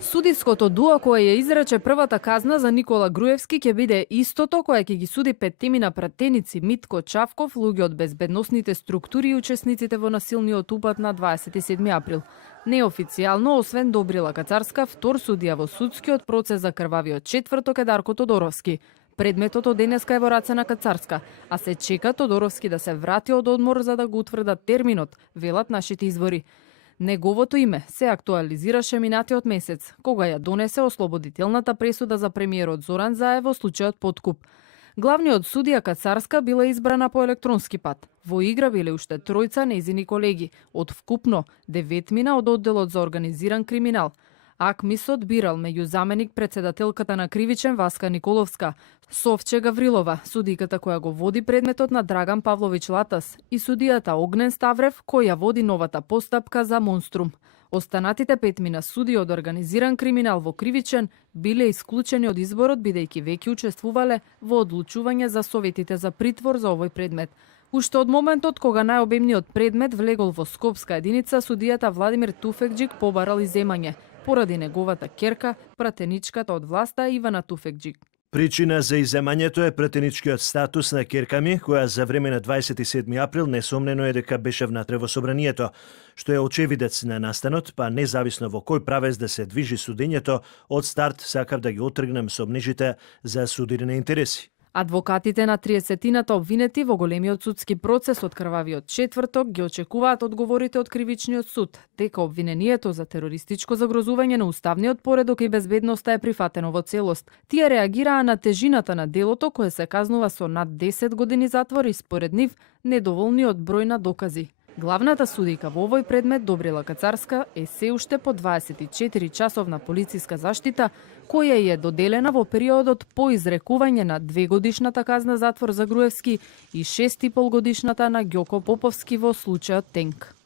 Судиското дуо кое ја изрече првата казна за Никола Груевски ќе биде истото кое ќе ги суди петтимина пратеници Митко Чавков, луѓе од безбедносните структури и учесниците во насилниот упад на 27 април. Неофицијално, освен Добрила Кацарска, втор судија во судскиот процес за крвавиот четврток е Дарко Тодоровски. Предметот од денеска е во раце на Кацарска, а се чека Тодоровски да се врати од одмор за да го утврдат терминот, велат нашите извори. Неговото име се актуализираше минатиот месец, кога ја донесе ослободителната пресуда за премиерот Зоран Заев во случајот подкуп. Главниот судија Кацарска била избрана по електронски пат. Во игра биле уште тројца нејзини колеги, од вкупно 9 од одделот за организиран криминал. АКМИСот бирал меѓу заменик председателката на Кривичен Васка Николовска, Совче Гаврилова, судиката која го води предметот на Драган Павлович Латас и судијата Огнен Ставрев, која води новата постапка за Монструм. Останатите 5 суди од организиран криминал во Кривичен биле исклучени од изборот бидејќи веќе учествувале во одлучување за советите за притвор за овој предмет. Уште од моментот кога најобемниот предмет влегол во Скопска единица, судијата Владимир Туфекџик побарал иземање поради неговата ќерка, пратеничката од власта Ивана Туфекџик. Причина за иземањето е пратеничкиот статус на ќерка ми, која за време на 27 април несомнено е дека беше внатре во собранието, што е очевидец на настанот, па независно во кој правец да се движи судењето, од старт сакав да ги отргнем собнежите за судирни интереси. Адвокатите на 30-тината обвинети во големиот судски процес од крвавиот четврток ги очекуваат одговорите од кривичниот суд, дека обвинението за терористичко загрозување на уставниот поредок и безбедноста е прифатено во целост. Тие реагираа на тежината на делото кое се казнува со над 10 години затвор и според нив недоволниот број на докази. Главната судика во овој предмет, Добрила Кацарска, е се уште по 24-часовна полициска заштита, која е доделена во периодот по изрекување на 2-годишната казна затвор за Груевски и 6,5 годишната на Ѓоко Поповски во случајот Тенк.